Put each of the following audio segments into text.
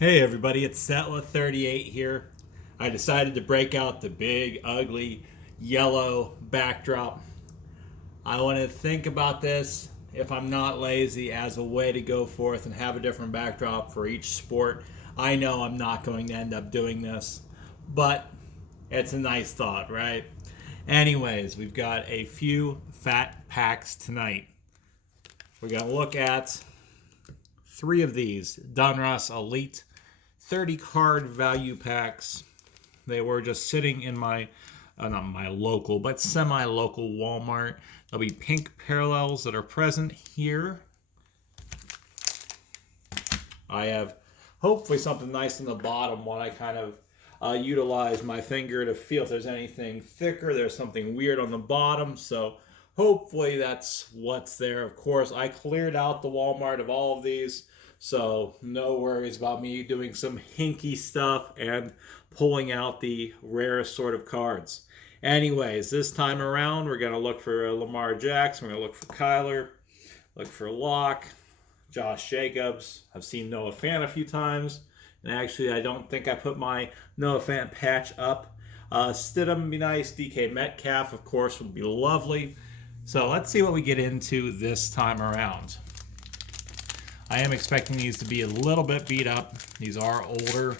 Hey everybody, it's Settler38 here. I decided to break out the big, ugly, yellow backdrop. I want to think about this, if I'm not lazy, as a way to go forth and have a different backdrop for each sport. I know I'm not going to end up doing this, but it's a nice thought, right? Anyways, we've got a few fat packs tonight. We're going to look at three of these Donruss Elite 30 card value packs. They were just sitting in my, not my local, but semi-local Walmart. There'll be pink parallels that are present here. I have hopefully something nice in the bottom while I kind of utilize my finger to feel if there's anything thicker. There's something weird on the bottom, so hopefully that's what's there. Of course, I cleared out the Walmart of all of these, so no worries about me doing some hinky stuff and pulling out the rarest sort of cards. Anyways, this time around, we're going to look for Lamar Jackson. We're going to look for Kyler, look for Locke, Josh Jacobs. I've seen Noah Fant a few times. And actually, I don't think I put my Noah Fant patch up. Stidham would be nice. DK Metcalf, of course, would be lovely. So let's see what we get into this time around. I am expecting these to be a little bit beat up. These are older.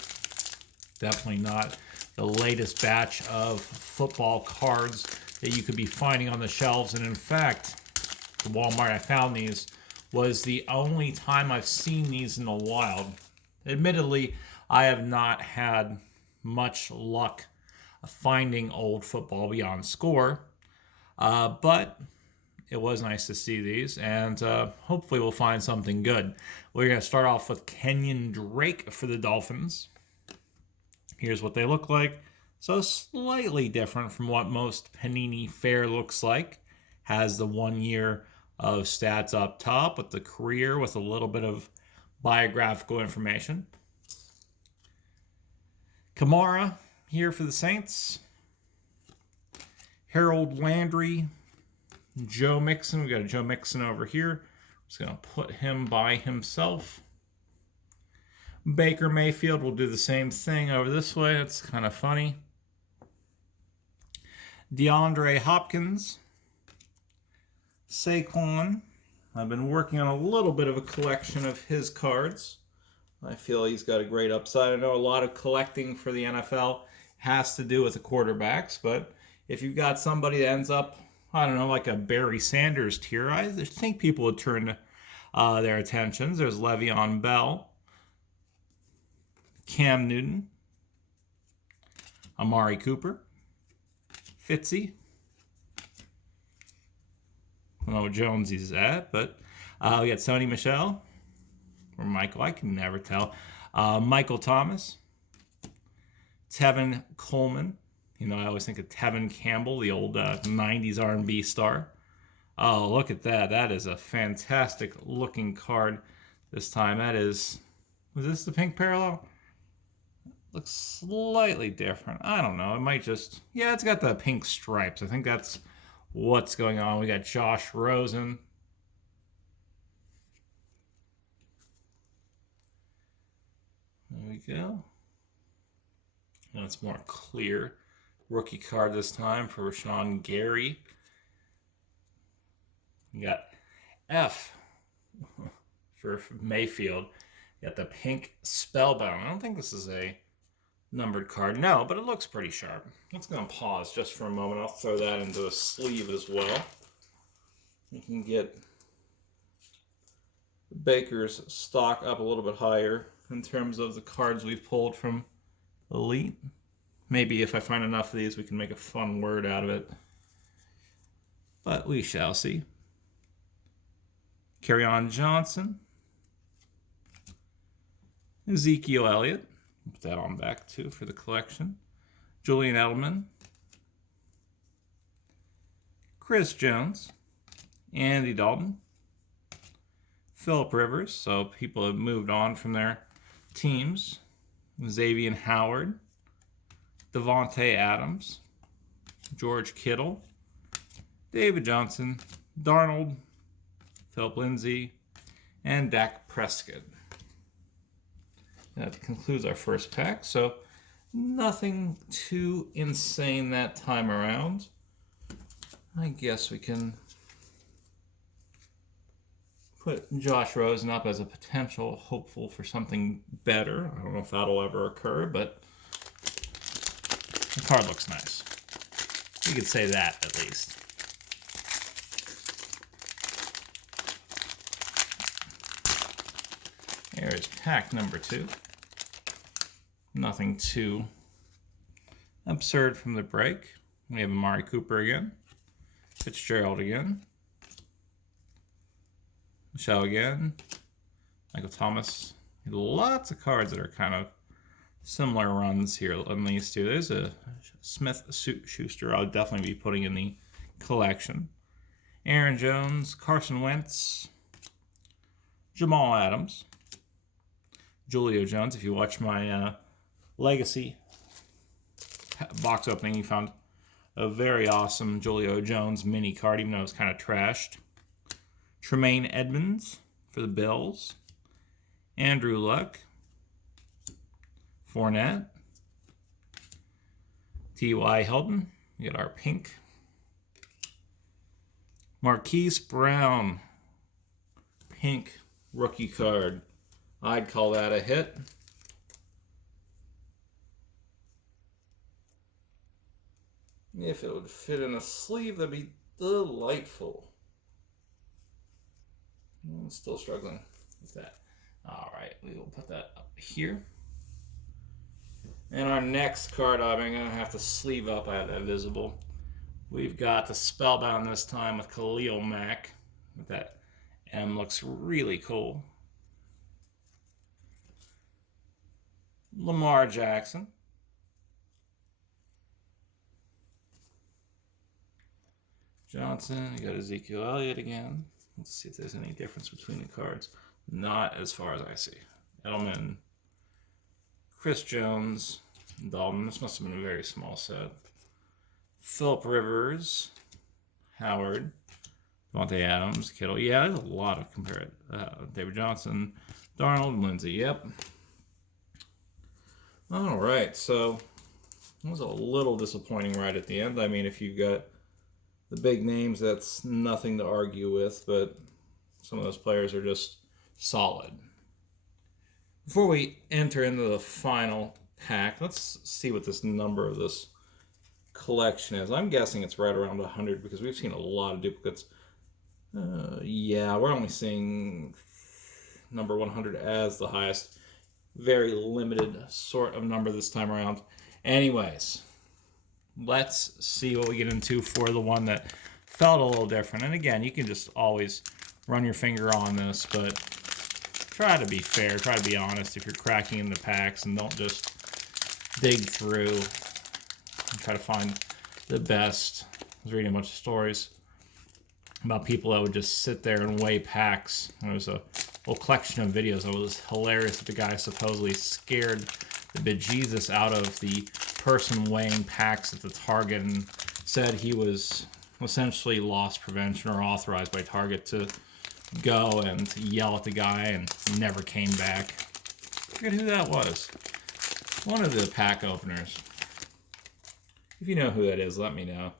Definitely not the latest batch of football cards that you could be finding on the shelves. And in fact, the Walmart I found these was the only time I've seen these in the wild. Admittedly, I have not had much luck finding old football beyond score, but it was nice to see these, and hopefully we'll find something good. We're going to start off with Kenyan Drake for the Dolphins. Here's what they look like. So slightly different from what most Panini Fair looks like. Has the 1 year of stats up top with the career with a little bit of biographical information. Kamara here for the Saints. Harold Landry. Joe Mixon. We got a Joe Mixon over here. Just going to put him by himself. Baker Mayfield will do the same thing over this way. It's kind of funny. Deandre Hopkins. Saquon. I've been working on a little bit of a collection of his cards. I feel he's got a great upside. I know a lot of collecting for the NFL has to do with the quarterbacks, but if you've got somebody that ends up, I don't know, like a Barry Sanders tier, I think people would turn their attentions. There's Le'Veon Bell, Cam Newton, Amari Cooper, Fitzy. I don't know what Jones he's at, but we got Sony Michel, or Michael, I can never tell. Michael Thomas, Tevin Coleman. You know, I always think of Tevin Campbell, the old 90s R&B star. Oh, look at that. That is a fantastic looking card this time. That is, was this the pink parallel? Looks slightly different. I don't know. It might just, yeah, it's got the pink stripes. I think that's what's going on. We got Josh Rosen. There we go. And it's more clear. Rookie card this time for Rashawn Gary. You got F for Mayfield. You got the pink Spellbound. I don't think this is a numbered card. No, but it looks pretty sharp. Let's go and pause just for a moment. I'll throw that into a sleeve as well. You can get Baker's stock up a little bit higher in terms of the cards we've pulled from Elite. Maybe if I find enough of these, we can make a fun word out of it. But we shall see. Kerryon Johnson. Ezekiel Elliott. Put that on back too for the collection. Julian Edelman. Chris Jones. Andy Dalton. Phillip Rivers. So people have moved on from their teams. Xavier Howard. Devontae Adams, George Kittle, David Johnson, Darnold, Philip Lindsay, and Dak Prescott. That concludes our first pack. So nothing too insane that time around. I guess we can put Josh Rosen up as a potential hopeful for something better. I don't know if that'll ever occur, but the card looks nice. You could say that at least. Here's pack number 2. Nothing too absurd from the break. We have Amari Cooper again. Fitzgerald again. Michelle again. Michael Thomas. Lots of cards that are kind of similar runs here on these two. There's a Smith Schuster I'll definitely be putting in the collection. Aaron Jones, Carson Wentz, Jamal Adams, Julio Jones. If you watch my Legacy box opening, you found a very awesome Julio Jones mini card, even though it was kind of trashed. Tremaine Edmonds for the Bills. Andrew Luck. Fournette. T.Y. Hilton. We got our pink. Marquise Brown. Pink rookie card. I'd call that a hit. If it would fit in a sleeve, that'd be delightful. I'm still struggling with that. All right, we will put that up here. And our next card, I'm going to have to sleeve up. I have that visible. We've got the Spellbound this time with Khalil Mack. That M looks really cool. Lamar Jackson. Johnson, you got Ezekiel Elliott again. Let's see if there's any difference between the cards. Not as far as I see. Edelman, Chris Jones, Dalton. This must have been a very small set. Phillip Rivers, Howard, Devontae Adams, Kittle. Yeah, there's a lot of compare. David Johnson, Darnold, Lindsey. Yep. All right, so it was a little disappointing right at the end. I mean, if you got the big names, that's nothing to argue with, but some of those players are just solid. Before we enter into the final pack, let's see what this number of this collection is. I'm guessing it's right around 100 because we've seen a lot of duplicates. Yeah, we're only seeing number 100 as the highest. Very limited sort of number this time around. Anyways, let's see what we get into for the one that felt a little different. And again, you can just always run your finger on this, but try to be fair, try to be honest if you're cracking in the packs, and don't just dig through and try to find the best. I was reading a bunch of stories about people that would just sit there and weigh packs. There was a whole collection of videos that was hilarious that the guy supposedly scared the bejesus out of the person weighing packs at the Target and said he was essentially loss prevention or authorized by Target to go and yell at the guy, and never came back. I forget who that was. One of the pack openers. If you know who that is, let me know.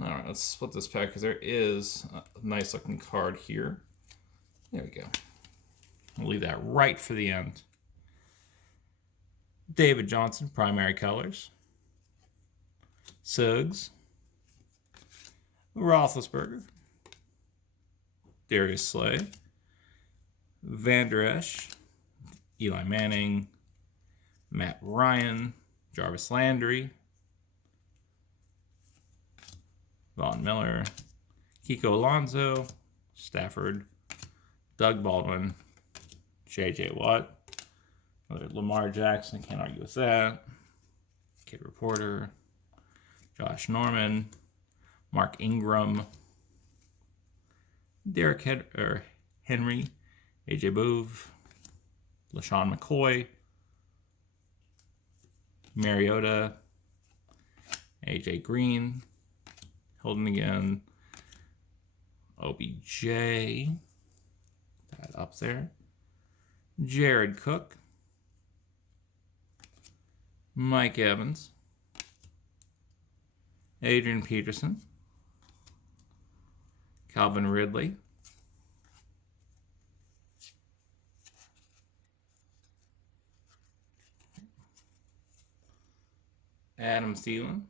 Alright, let's split this pack because there is a nice looking card here. There we go. I'll leave that right for the end. David Johnson, primary colors. Suggs. Roethlisberger. Darius Slay. Van Der Esch. Eli Manning. Matt Ryan. Jarvis Landry. Von Miller. Kiko Alonso. Stafford. Doug Baldwin. J.J. Watt. Lamar Jackson, can't argue with that. Kid Reporter. Josh Norman. Mark Ingram. Derek Henry. AJ Bove. LaShawn McCoy. Mariota. AJ Green. Holden again. OBJ. That up there. Jared Cook, Mike Evans, Adrian Peterson, Calvin Ridley, Adam Thielen,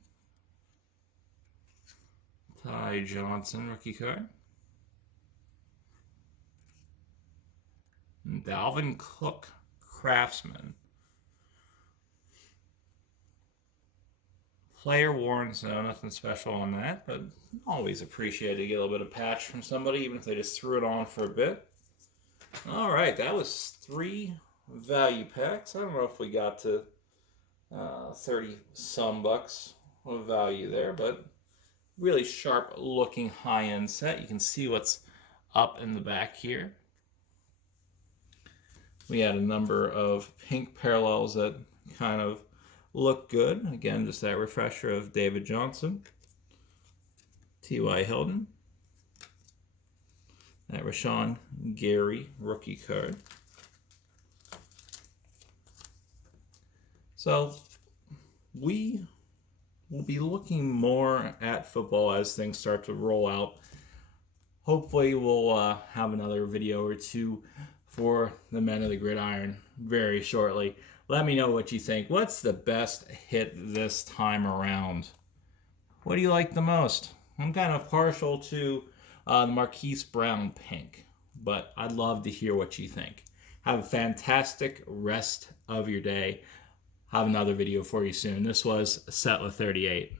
Ty Johnson, rookie card, and Dalvin Cook, Craftsman. Player worn, so nothing special on that, but always appreciate to get a little bit of patch from somebody, even if they just threw it on for a bit. All right, that was 3 value packs. I don't know if we got to 30 some bucks of value there, but really sharp looking high-end set. You can see what's up in the back here. We had a number of pink parallels that kind of look good. Again, just that refresher of David Johnson, T.Y. Hilton, that Rashawn Gary rookie card. So we will be looking more at football as things start to roll out. Hopefully we'll have another video or two for the men of the gridiron very shortly. Let me know what you think. What's the best hit this time around? What do you like the most? I'm kind of partial to the Marquise Brown pink, but I'd love to hear what you think. Have a fantastic rest of your day. Have another video for you soon. This was Settler 38.